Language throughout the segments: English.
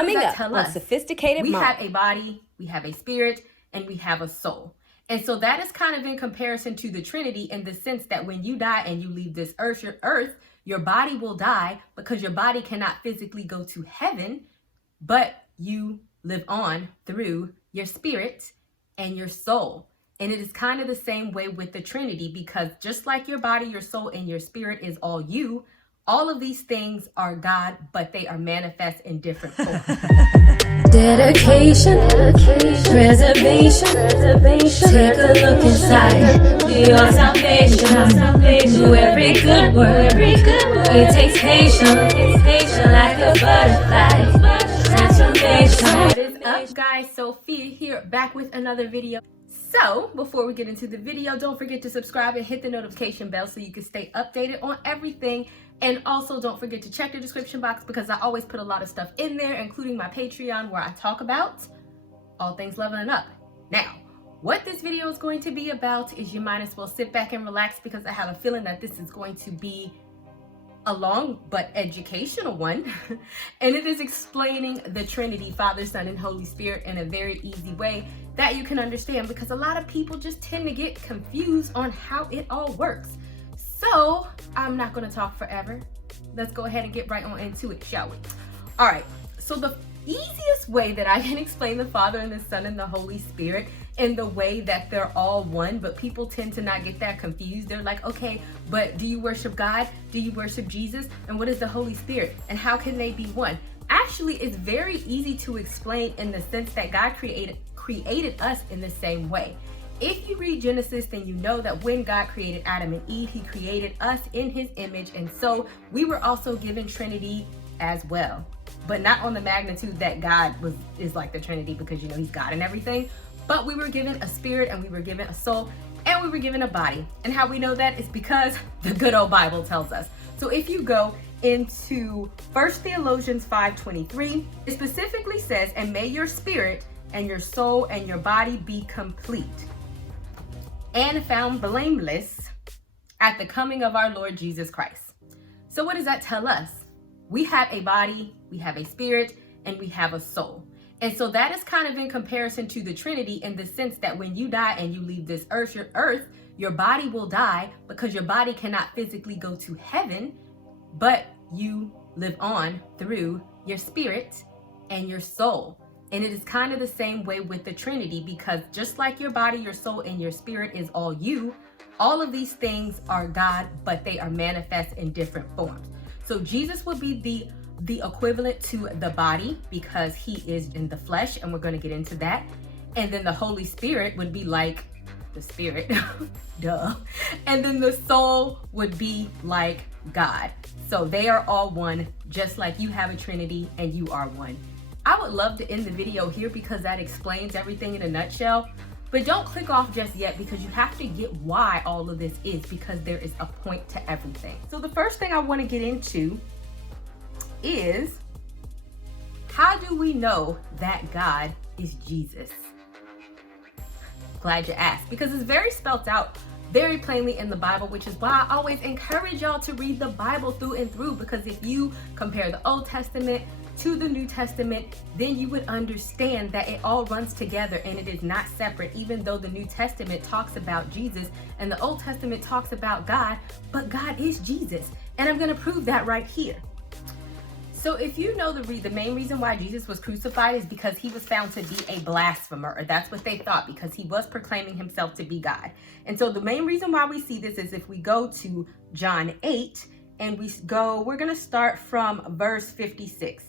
Coming up on Sophisticated we Mom. have a body, we have a spirit, and we have a soul. And so that is kind of in comparison to the Trinity, in the sense that when you die and you leave this earth, your body will die because your body cannot physically go to heaven, but you live on through your spirit and your soul. And it is kind of the same way with the Trinity, because just like your body, your soul, and your spirit is all you, all of these things are God, but they are manifest in different forms. Dedication, preservation, take a look inside your salvation. Do every good work, it takes patience, like a butterfly. What is up, guys? Sophia here, back with another video. So before we get into the video, don't forget to subscribe and hit the notification bell so you can stay updated on everything. And also don't forget to check the description box, because I always put a lot of stuff in there, including my Patreon, where I talk about all things leveling up. Now, what this video is going to be about is, you might as well sit back and relax, because I have a feeling that this is going to be a long but educational one. And it is explaining the Trinity, Father, Son, and Holy Spirit, in a very easy way that you can understand, because a lot of people just tend to get confused on how it all works. So I'm not going to talk forever. Let's go ahead and get right on into it, shall we? All right, so the easiest way that I can explain the Father and the Son and the Holy Spirit, in the way that they're all one, but people tend to not get that confused. They're like, okay, but do you worship God? Do you worship Jesus? And what is the Holy Spirit? And how can they be one? Actually, it's very easy to explain, in the sense that God created us in the same way. If you read Genesis, then you know that when God created Adam and Eve, he created us in his image. And so we were also given Trinity as well, but not on the magnitude that God is like the Trinity, because, you know, he's God and everything. But we were given a spirit, and we were given a soul, and we were given a body. And how we know that is because the good old Bible tells us. So if you go into 1 Thessalonians 5:23, it specifically says, and may your spirit and your soul and your body be complete and found blameless at the coming of our Lord Jesus Christ. So what does that tell us? We have a body, we have a spirit, and we have a soul. And so that is kind of in comparison to the Trinity, in the sense that when you die and you leave this earth, your body will die because your body cannot physically go to heaven, but you live on through your spirit and your soul. And it is kind of the same way with the Trinity, because just like your body, your soul, and your spirit is all you, all of these things are God, but they are manifest in different forms. So Jesus would be the equivalent to the body, because he is in the flesh, and we're going to get into that. And then the Holy Spirit would be like the spirit, duh. And then the soul would be like God. So they are all one, just like you have a Trinity and you are one. I would love to end the video here, because that explains everything in a nutshell. But don't click off just yet, because you have to get why all of this is, because there is a point to everything. So the first thing I want to get into is, how do we know that God is Jesus? Glad you asked, because it's very spelt out very plainly in the Bible, which is why I always encourage y'all to read the Bible through and through, because if you compare the Old Testament to the New Testament, then you would understand that it all runs together and it is not separate, even though the New Testament talks about Jesus and the Old Testament talks about God, but God is Jesus. And I'm going to prove that right here. So if you know the main reason why Jesus was crucified is because he was found to be a blasphemer, or that's what they thought, because he was proclaiming himself to be God. And so the main reason why we see this is if we go to John 8 and we're going to start from verse 56.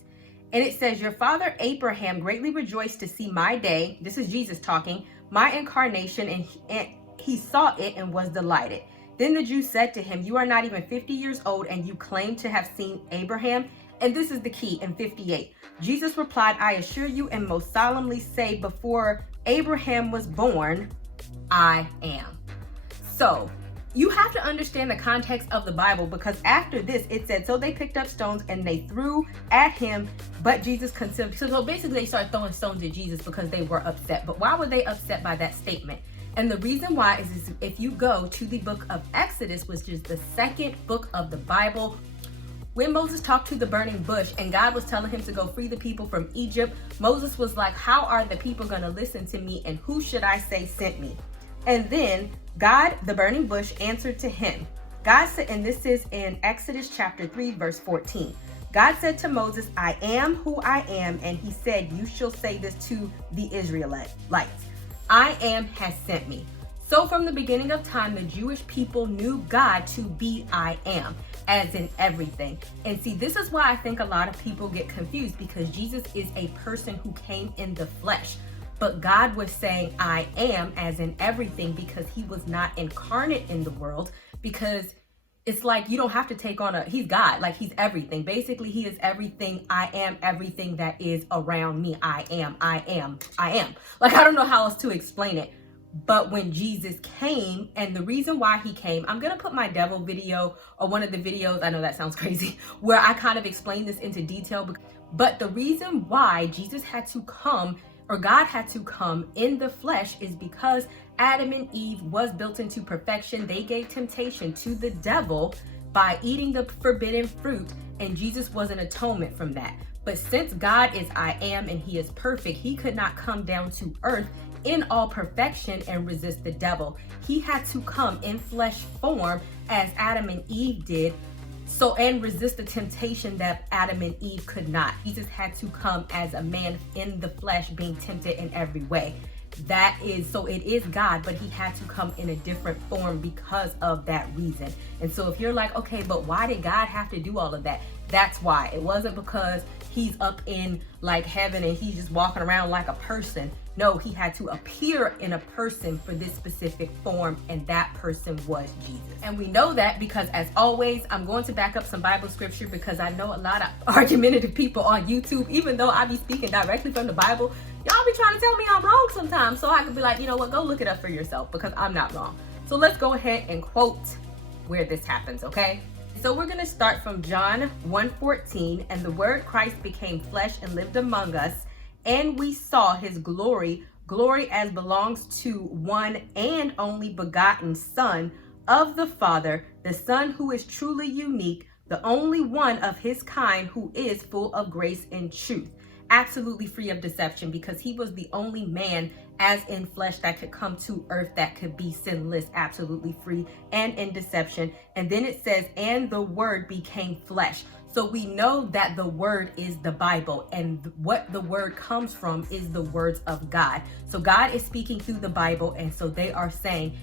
And it says, your father Abraham greatly rejoiced to see my day. This is Jesus talking, my incarnation, and he saw it and was delighted. Then the Jews said to him, you are not even 50 years old, and you claim to have seen Abraham? And this is the key in 58. Jesus replied, I assure you and most solemnly say, before Abraham was born, I am. So you have to understand the context of the Bible, because after this it said, so they picked up stones and they threw at him, but Jesus concealed. So basically they started throwing stones at Jesus because they were upset. But why were they upset by that statement? And the reason why is if you go to the book of Exodus, which is the second book of the Bible, When Moses talked to the burning bush and God was telling him to go free the people from Egypt, Moses was like, how are the people going to listen to me, and who should I say sent me? And then God, the burning bush, answered to him. God said, and this is in Exodus chapter 3, verse 14. God said to Moses, I am who I am, and he said, you shall say this to the Israelites. I am has sent me. So from the beginning of time, the Jewish people knew God to be I am, as in everything. And see, this is why I think a lot of people get confused, because Jesus is a person who came in the flesh. But God was saying I am as in everything, because he was not incarnate in the world, because it's like you don't have to take on he's God, like he's everything. Basically, he is everything. I am everything that is around me. I am. Like, I don't know how else to explain it. But when Jesus came, and the reason why he came, I'm going to put my devil video, or one of the videos, I know that sounds crazy, where I kind of explain this into detail. But the reason why Jesus had to come, or God had to come in the flesh, is because Adam and Eve was built into perfection. They gave temptation to the devil by eating the forbidden fruit, and Jesus was an atonement from that. But since God is I am and he is perfect, he could not come down to earth in all perfection and resist the devil. He had to come in flesh form as Adam and Eve did, and resist the temptation that Adam and Eve could not. Jesus had to come as a man in the flesh, being tempted in every way. So it is God, but he had to come in a different form because of that reason. And so if you're like, okay, but why did God have to do all of that? That's why. It wasn't because he's up in like heaven and he's just walking around like a person. No, he had to appear in a person for this specific form, and that person was Jesus. And we know that because, as always, I'm going to back up some Bible scripture, because I know a lot of argumentative people on YouTube, even though I be speaking directly from the Bible, y'all be trying to tell me I'm wrong sometimes. So I could be like, you know what, go look it up for yourself, because I'm not wrong. So let's go ahead and quote where this happens, okay? So we're going to start from John 1:14, and the word Christ became flesh and lived among us, and we saw his glory as belongs to one and only begotten Son of the Father, the Son who is truly unique, the only one of his kind who is full of grace and truth, absolutely free of deception, because he was the only man as in flesh that could come to earth that could be sinless, absolutely free and in deception. And then it says, and the word became flesh. So we know that the word is the Bible, and what the word comes from is the words of God. So God is speaking through the Bible, and so they are saying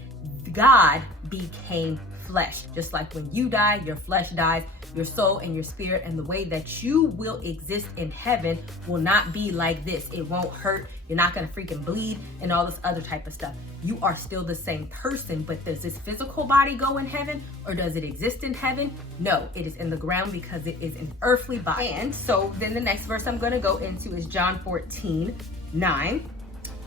God became flesh. Just like when you die, your flesh dies, your soul and your spirit, and the way that you will exist in heaven will not be like this. It won't hurt. You're not going to freaking bleed and all this other type of stuff. You are still the same person, but does this physical body go in heaven, or does it exist in heaven? No, it is in the ground, because it is an earthly body. And so then the next verse I'm going to go into is John 14:9,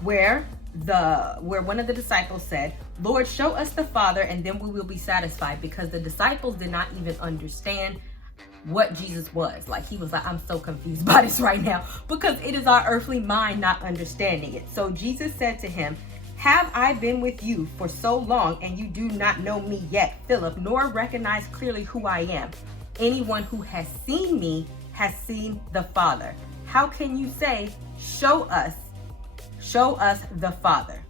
where one of the disciples said, Lord, show us the Father, and then we will be satisfied, because the disciples did not even understand what Jesus was. Like, he was like, I'm so confused by this right now, because it is our earthly mind not understanding it. So Jesus said to him, have I been with you for so long, and you do not know me yet, Philip, nor recognize clearly who I am? Anyone who has seen me has seen the Father. How can you say, show us the Father?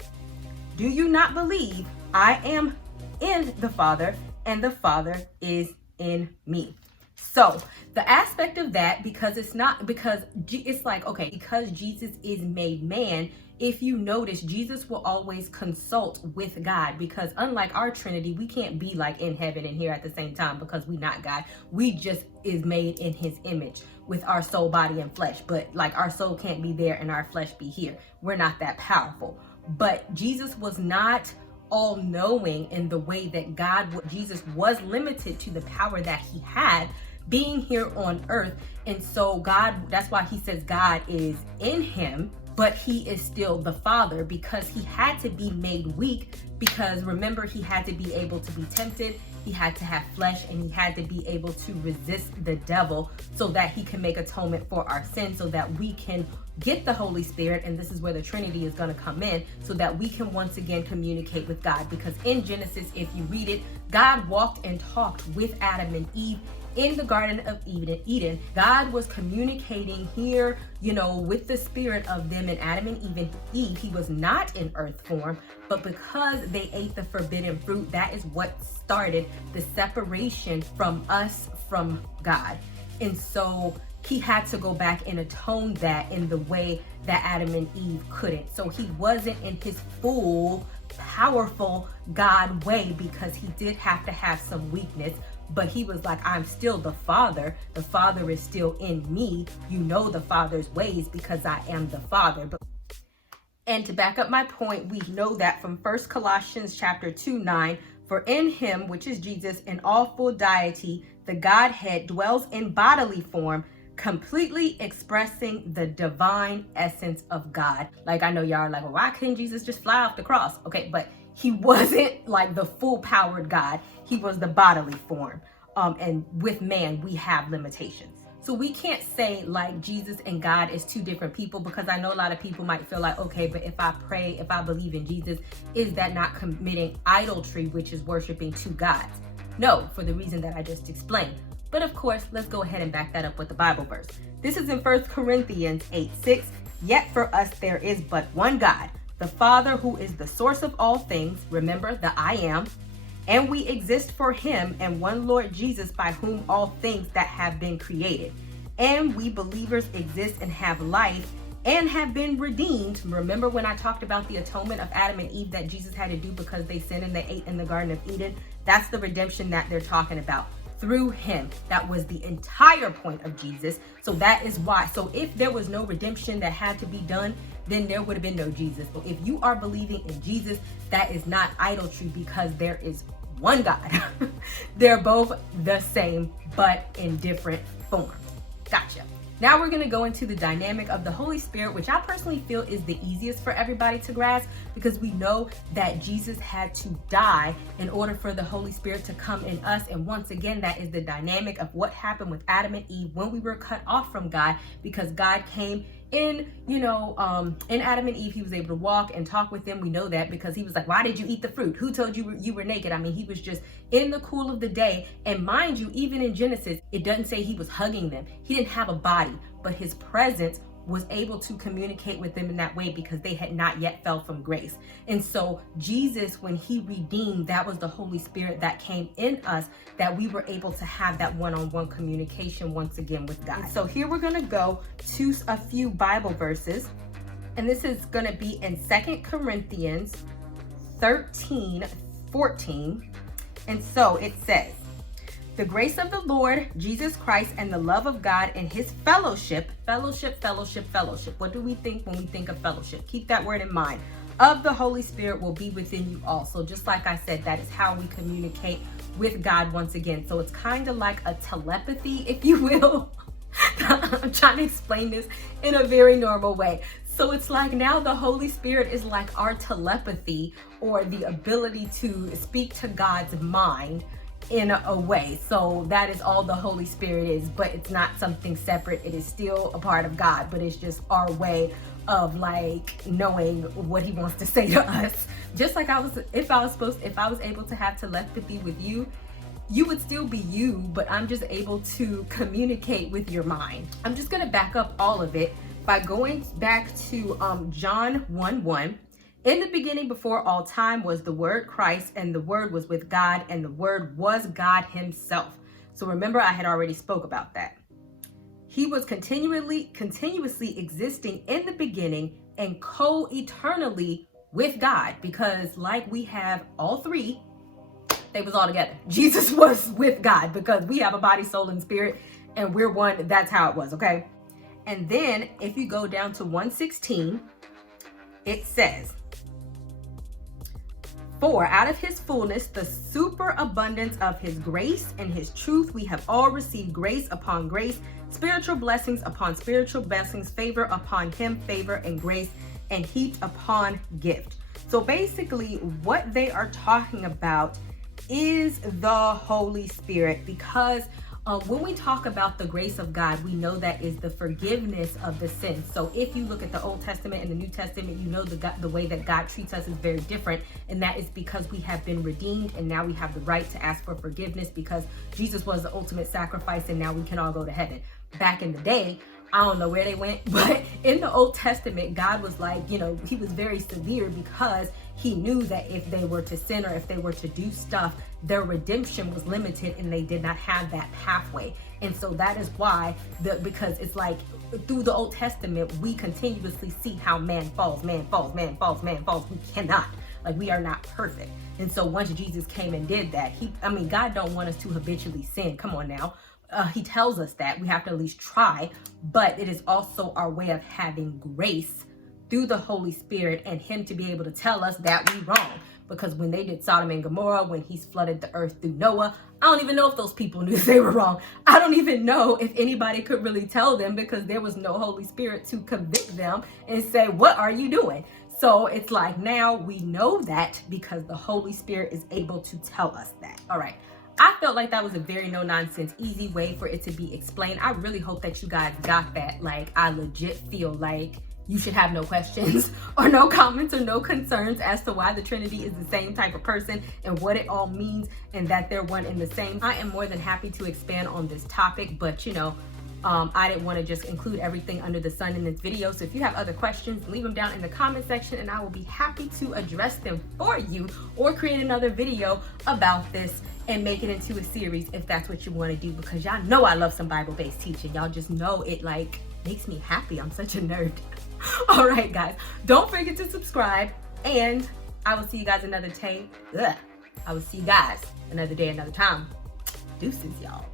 Do you not believe I am in the Father, and the Father is in me? So the aspect of that, because it's like, okay, because Jesus is made man, if you notice, Jesus will always consult with God, because unlike our Trinity, we can't be like in heaven and here at the same time, because we not God. We just is made in his image with our soul, body, and flesh. But like, our soul can't be there and our flesh be here. We're not that powerful. But Jesus was not all-knowing in the way that Jesus was limited to the power that he had being here on earth. And so God, that's why he says God is in him, but he is still the Father, because he had to be made weak, because remember, he had to be able to be tempted, he had to have flesh, and he had to be able to resist the devil, so that he can make atonement for our sins, so that we can get the Holy Spirit. And this is where the Trinity is going to come in, so that we can once again communicate with God. Because in Genesis, if you read it, God walked and talked with Adam and Eve in the Garden of Eden, God was communicating here, with the spirit of them and Adam and Eve. He was not in earth form, but because they ate the forbidden fruit, that is what started the separation from us, from God. And so he had to go back and atone that in the way that Adam and Eve couldn't. So he wasn't in his full, powerful God way, because he did have to have some weakness. But he was like, I'm still the Father. The Father is still in me. You know the Father's ways because I am the Father. And to back up my point, we know that from 1 Colossians chapter 2:9, for in him, which is Jesus, in all full deity, the Godhead dwells in bodily form, completely expressing the divine essence of God. Like, I know y'all are like, well, why couldn't Jesus just fly off the cross? Okay, but he wasn't like the full powered God. He was the bodily form. And with man, we have limitations. So we can't say like Jesus and God is two different people, because I know a lot of people might feel like, okay, but if I pray, if I believe in Jesus, is that not committing idolatry, which is worshiping two gods? No, for the reason that I just explained. But of course, let's go ahead and back that up with the Bible verse. This is in 1 Corinthians 8:6. Yet for us there is but one God, the Father, who is the source of all things. Remember the I am. And we exist for him, and one Lord Jesus, by whom all things that have been created. And we believers exist and have life and have been redeemed. Remember when I talked about the atonement of Adam and Eve that Jesus had to do because they sinned and they ate in the Garden of Eden? That's the redemption that they're talking about. Through him. That was the entire point of Jesus. So that is why. So if there was no redemption that had to be done, then there would have been no Jesus. So if you are believing in Jesus, that is not idolatry, because there is one God. They're both the same, but in different forms. Gotcha. Now we're going to go into the dynamic of the Holy Spirit, which I personally feel is the easiest for everybody to grasp, because we know that Jesus had to die in order for the Holy Spirit to come in us. And once again, that is the dynamic of what happened with Adam and Eve when we were cut off from God, because God came in Adam and Eve. He was able to walk and talk with them. We know that because he was like, why did you eat the fruit? Who told you you were naked? I mean, he was just in the cool of the day. And mind you, even in Genesis, it doesn't say he was hugging them. He didn't have a body, but his presence was able to communicate with them in that way because they had not yet fell from grace. And so Jesus, when he redeemed, that was the Holy Spirit that came in us, that we were able to have that one-on-one communication once again with God. So here we're going to go to a few Bible verses, and this is going to be in 2 Corinthians 13:14. And so it says, the grace of the Lord Jesus Christ and the love of God and his fellowship. What do we think when we think of fellowship? Keep that word in mind. Of the Holy Spirit will be within you also. Just like I said, that is how we communicate with God once again. So it's kind of like a telepathy, if you will. I'm trying to explain this in a very normal way. So it's like now the Holy Spirit is like our telepathy, or the ability to speak to God's mind in a way. So that is all the Holy Spirit is, but it's not something separate. It is still a part of God, but it's just our way of like knowing what he wants to say to us. Just like if I was able to have telepathy with you, you would still be you, but I'm just able to communicate with your mind. I'm just going to back up all of it by going back to John 1:1. In the beginning, before all time, was the Word, Christ, and the Word was with God, and the Word was God himself. So remember, I had already spoke about that. He was continuously existing in the beginning and co-eternally with God, because like we have all three, they was all together. Jesus was with God because we have a body, soul, and spirit, and we're one. That's how it was, okay? And then if you go down to 1:16, it says, for out of his fullness, the superabundance of his grace and his truth, we have all received grace upon grace, spiritual blessings upon spiritual blessings, favor upon him, favor and grace, and heaped upon gift. So basically what they are talking about is the Holy Spirit, because When we talk about the grace of God, we know that is the forgiveness of the sins. So if you look at the Old Testament and the New Testament, you know the way that God treats us is very different. And that is because we have been redeemed, and now we have the right to ask for forgiveness because Jesus was the ultimate sacrifice, and now we can all go to heaven. Back in the day, I don't know where they went, but in the Old Testament, God was like, he was very severe because he knew that if they were to sin or if they were to do stuff, their redemption was limited and they did not have that pathway. And so that is why, because it's like through the Old Testament, we continuously see how man falls. We cannot. Like, we are not perfect. And so once Jesus came and did that, God don't want us to habitually sin. Come on now. He tells us that we have to at least try, but it is also our way of having grace through the Holy Spirit and him to be able to tell us that we wrong. Because when they did Sodom and Gomorrah, when he's flooded the earth through Noah, I don't even know if those people knew they were wrong. I don't even know if anybody could really tell them because there was no Holy Spirit to convict them and say, what are you doing? So it's like now we know that because the Holy Spirit is able to tell us that. All right. I felt like that was a very no-nonsense, easy way for it to be explained. I really hope that you guys got that. Like, I legit feel like you should have no questions or no comments or no concerns as to why the Trinity is the same type of person and what it all means and that they're one and the same. I am more than happy to expand on this topic, but I didn't want to just include everything under the sun in this video. So if you have other questions, leave them down in the comment section and I will be happy to address them for you or create another video about this and make it into a series if that's what you want to do, because y'all know I love some Bible-based teaching. Y'all just know it makes me happy. I'm such a nerd. All right, guys, don't forget to subscribe and I will see you guys another day. I will see you guys another day, another time. Deuces, y'all.